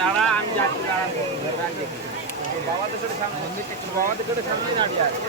দাঁড়া আমি যাচ্ছি বাবাদের সামনে বাবাদের সামনে দাঁড়িয়ে আছে।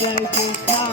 Hare Krishna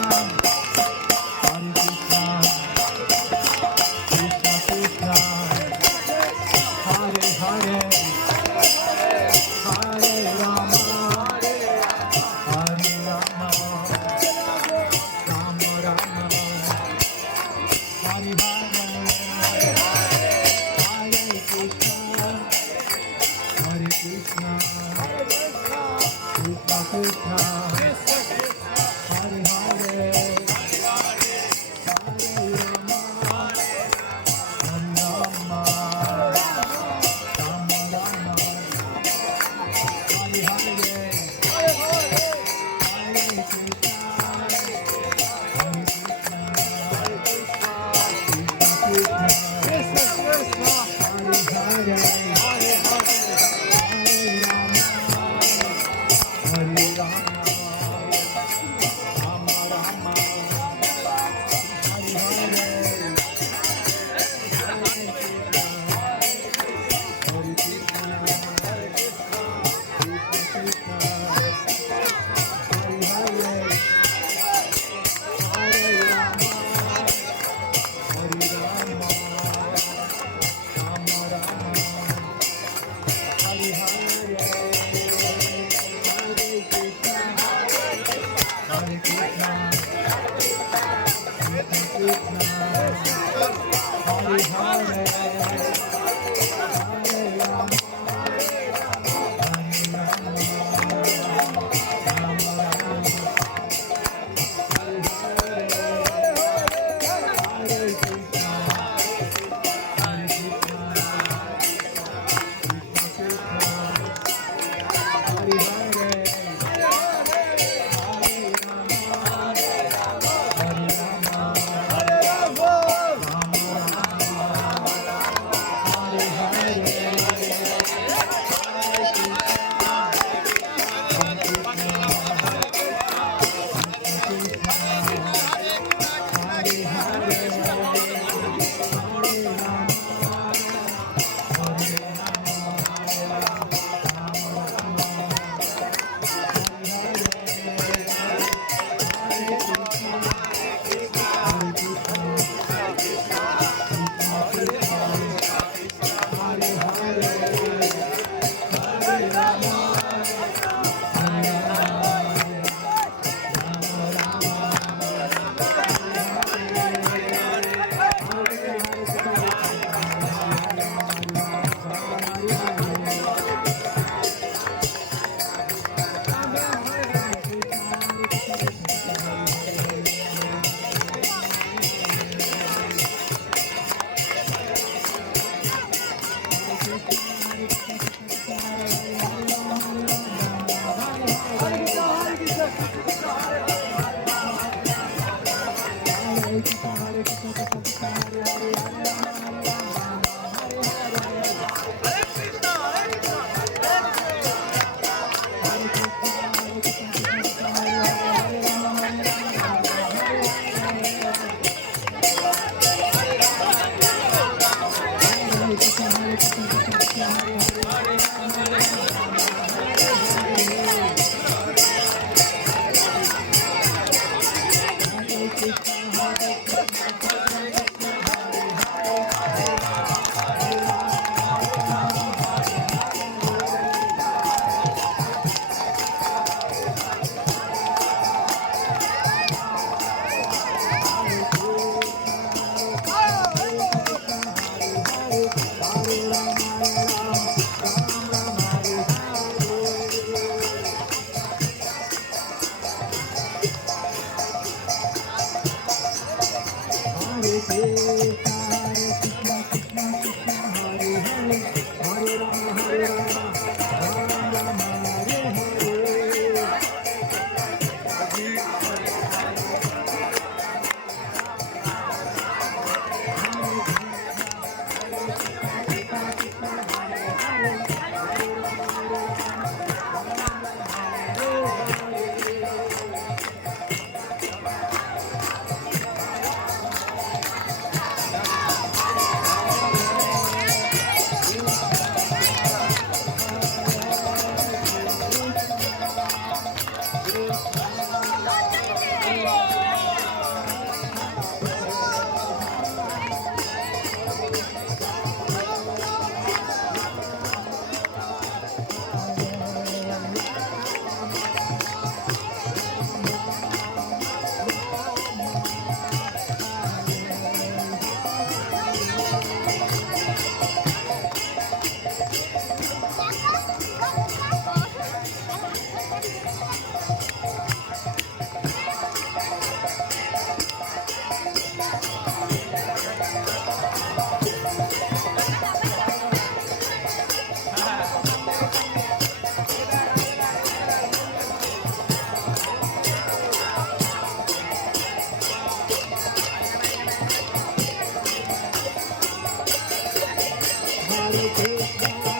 थे